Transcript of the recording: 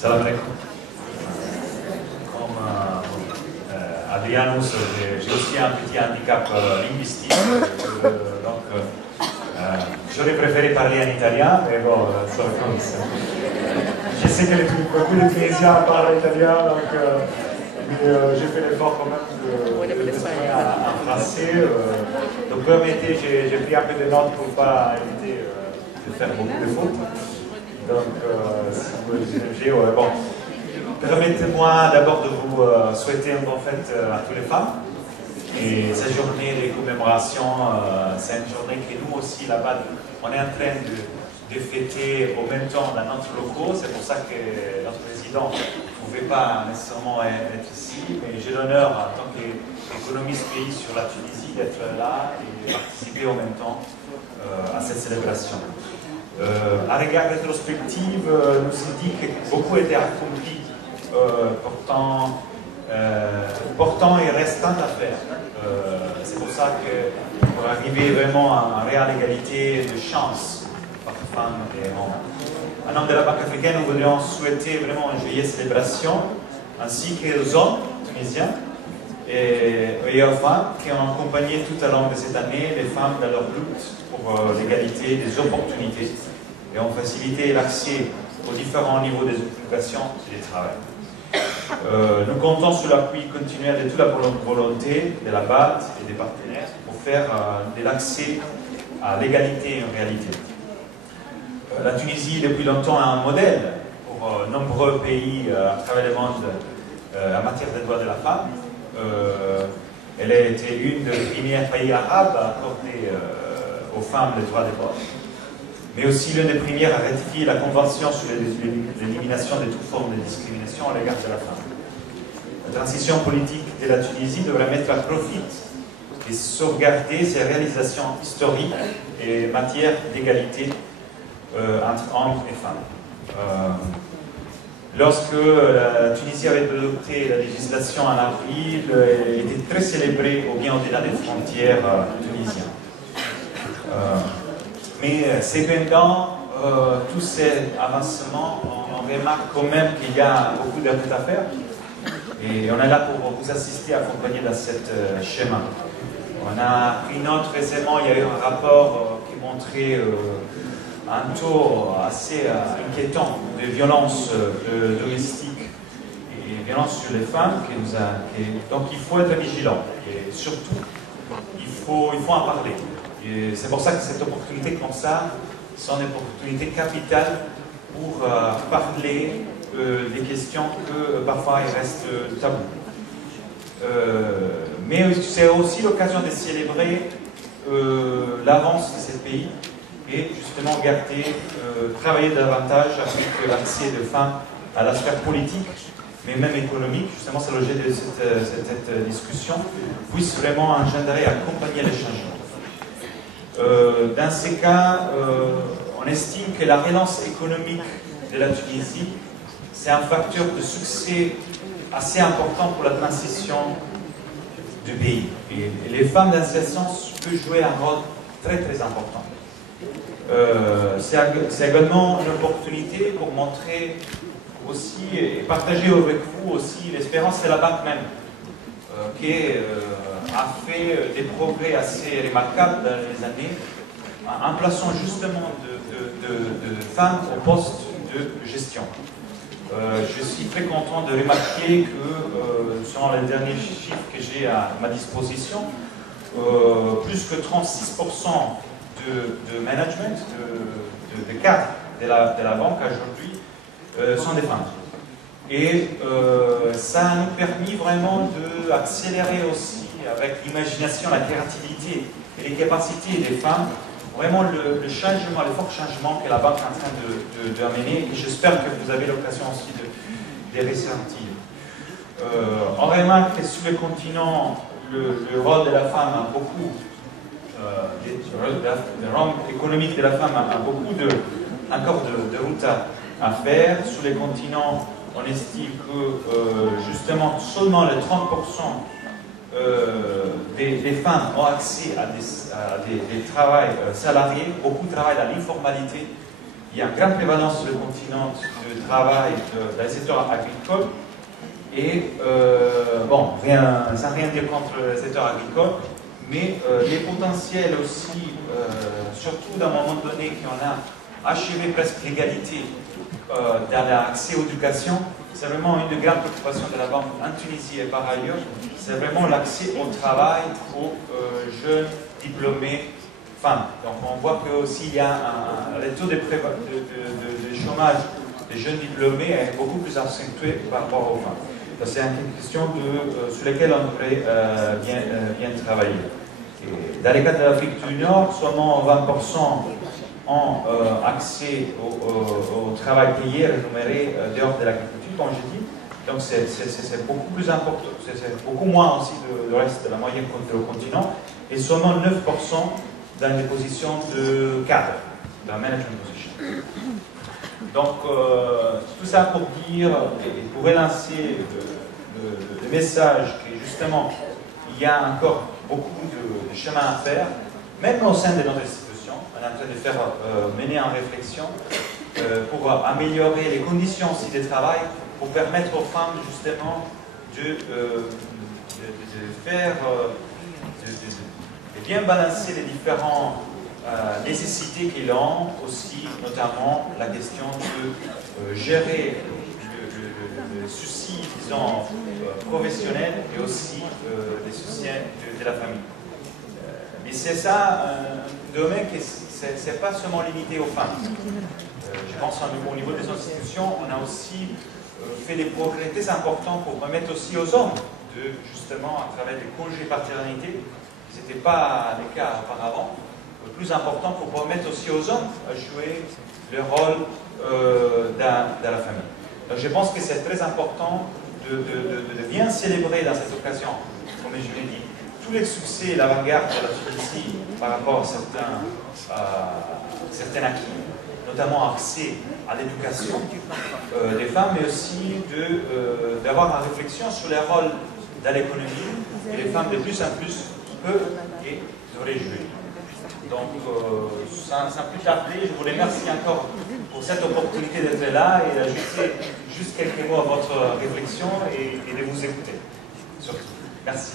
Salam alaikum. Comme Adrianus, j'ai aussi un petit handicap linguistique, donc j'aurais préféré parler en italien, mais bon, je sais que beaucoup de Tunisiens parlent italien, donc j'ai fait l'effort quand même de soigner en français. Donc permettez, j'ai pris un peu de notes pour ne pas éviter de faire beaucoup de fautes. Donc, si vous jugez, bon. Permettez-moi d'abord de vous souhaiter une bonne fête à toutes les femmes. Et cette journée de commémoration, c'est une journée que nous aussi, là-bas, on est en train de fêter au même temps dans notre locaux. C'est pour ça que notre président ne pouvait pas nécessairement être ici. Mais j'ai l'honneur, en tant qu'économiste pays sur la Tunisie, d'être là et participer en même temps à cette célébration. À regard rétrospective, nous s'est dit que beaucoup était accompli, pourtant il reste tant à faire. C'est pour ça que pour arriver vraiment à une réelle égalité de chance entre femmes et hommes. En nom de la Banque africaine, nous voudrions souhaiter vraiment une joyeuse célébration, ainsi qu'aux hommes tunisiens et aux femmes qui ont accompagné tout au long de cette année les femmes dans leur lutte pour l'égalité des opportunités et ont facilité l'accès aux différents niveaux des occupations et du travail. Nous comptons sur l'appui continuel de toute la volonté de la BAD et des partenaires pour faire de l'accès à l'égalité une réalité. La Tunisie, depuis longtemps, est un modèle pour nombreux pays à travers le monde en matière des droits de la femme. Elle a été une des premiers pays arabes à accorder aux femmes les droits de vote, mais aussi l'une des premières à ratifier la Convention sur l'élimination de toute forme de discrimination à l'égard de la femme. La transition politique de la Tunisie devrait mettre à profit et sauvegarder ses réalisations historiques et matière d'égalité entre hommes et femmes. Lorsque la Tunisie avait adopté la législation en avril, elle était très célébrée au bien au-delà des frontières tunisiennes. Mais cependant, tous ces avancements, on remarque quand même qu'il y a beaucoup de route à faire. Et on est là pour vous assister, accompagner dans ce schéma. On a pris note récemment, il y a eu un rapport qui montrait un taux assez inquiétant de violences domestiques et violences sur les femmes. Donc il faut être vigilant. Et surtout, il faut en parler. C'est pour ça que cette opportunité comme ça sont des opportunités capitales pour parler des questions que parfois il reste tabou. Mais c'est aussi l'occasion de célébrer l'avance de ce pays et justement travailler davantage avec l'accès des femmes à la sphère politique, mais même économique. Justement, c'est l'objet de cette discussion, puisse vraiment engendrer et accompagner les changements. Dans ces cas, on estime que la relance économique de la Tunisie, c'est un facteur de succès assez important pour la transition du pays. Et les femmes, dans ce sens, peuvent jouer un rôle très très important. C'est également une opportunité pour montrer aussi et partager avec vous aussi l'espérance de la banque même, qui a fait des progrès assez remarquables dans les années, en plaçant justement de femmes au poste de gestion. Je suis très content de remarquer que, selon les derniers chiffres que j'ai à ma disposition, plus que 36% de management, de cadres de la banque aujourd'hui, sont des femmes. Et ça nous a permis vraiment d'accélérer aussi avec l'imagination, la créativité et les capacités des femmes, vraiment le changement, le fort changement que la banque est en train d'amener, et j'espère que vous avez l'occasion aussi de ressentir. On remarque que sur le continent, le rôle de la femme a beaucoup, le rôle économique de la femme a beaucoup encore de route à faire. Sur les continents, on estime que justement seulement les 30% des femmes ont accès à des travails salariés, beaucoup travaillent dans l'informalité il y a une grande prévalence sur le continent de travail dans le secteur agricole. Et bon, sans rien dire contre le secteur agricole, mais les potentiels aussi, surtout d'un moment donné qu'on a achevé presque l'égalité dans l'accès aux éducations, c'est vraiment une des grandes préoccupations de la Banque en Tunisie et par ailleurs, c'est vraiment l'accès au travail aux jeunes diplômés femmes. Donc on voit que aussi il y a le taux de chômage des jeunes diplômés est beaucoup plus accentué par rapport aux femmes. C'est une question sur laquelle on devrait bien travailler. Et dans les cas de l'Afrique du Nord, seulement 20% ont accès au travail payé, rémunéré dehors de l'agriculture, comme je dis. Donc c'est beaucoup plus important, c'est beaucoup moins aussi de reste de la moyenne contre le continent, et seulement 9% dans des positions de cadre, dans la management position. Donc tout ça pour dire, et pour relancer le message que justement il y a encore beaucoup de chemin à faire, même au sein de notre institution. On est en train de faire mener en réflexion pour améliorer les conditions aussi de travail, pour permettre aux femmes justement de bien balancer les différentes nécessités qu'ils ont, aussi notamment la question de gérer le souci, disons, professionnel et aussi les soucis de la famille. Mais c'est ça un domaine qui n'est pas seulement limité aux femmes. Je pense qu'au niveau des institutions, on a aussi fait des progrès très importants pour permettre aussi aux hommes de, justement, à travers des congés paternité, ce n'était pas le cas auparavant, le plus important pour permettre aussi aux hommes à jouer le rôle dans la famille. Donc je pense que c'est très important de bien célébrer dans cette occasion, comme je l'ai dit, tous les succès et l'avant-garde de la Tunisie par rapport à certains acquis, notamment accès à l'éducation des femmes, mais aussi d'avoir une réflexion sur les rôles dans l'économie, et les femmes de plus en plus peuvent et devraient jouer. Donc, sans plus tarder, je vous remercie encore pour cette opportunité d'être là et d'ajouter juste quelques mots à votre réflexion et de vous écouter. Surtout. Merci.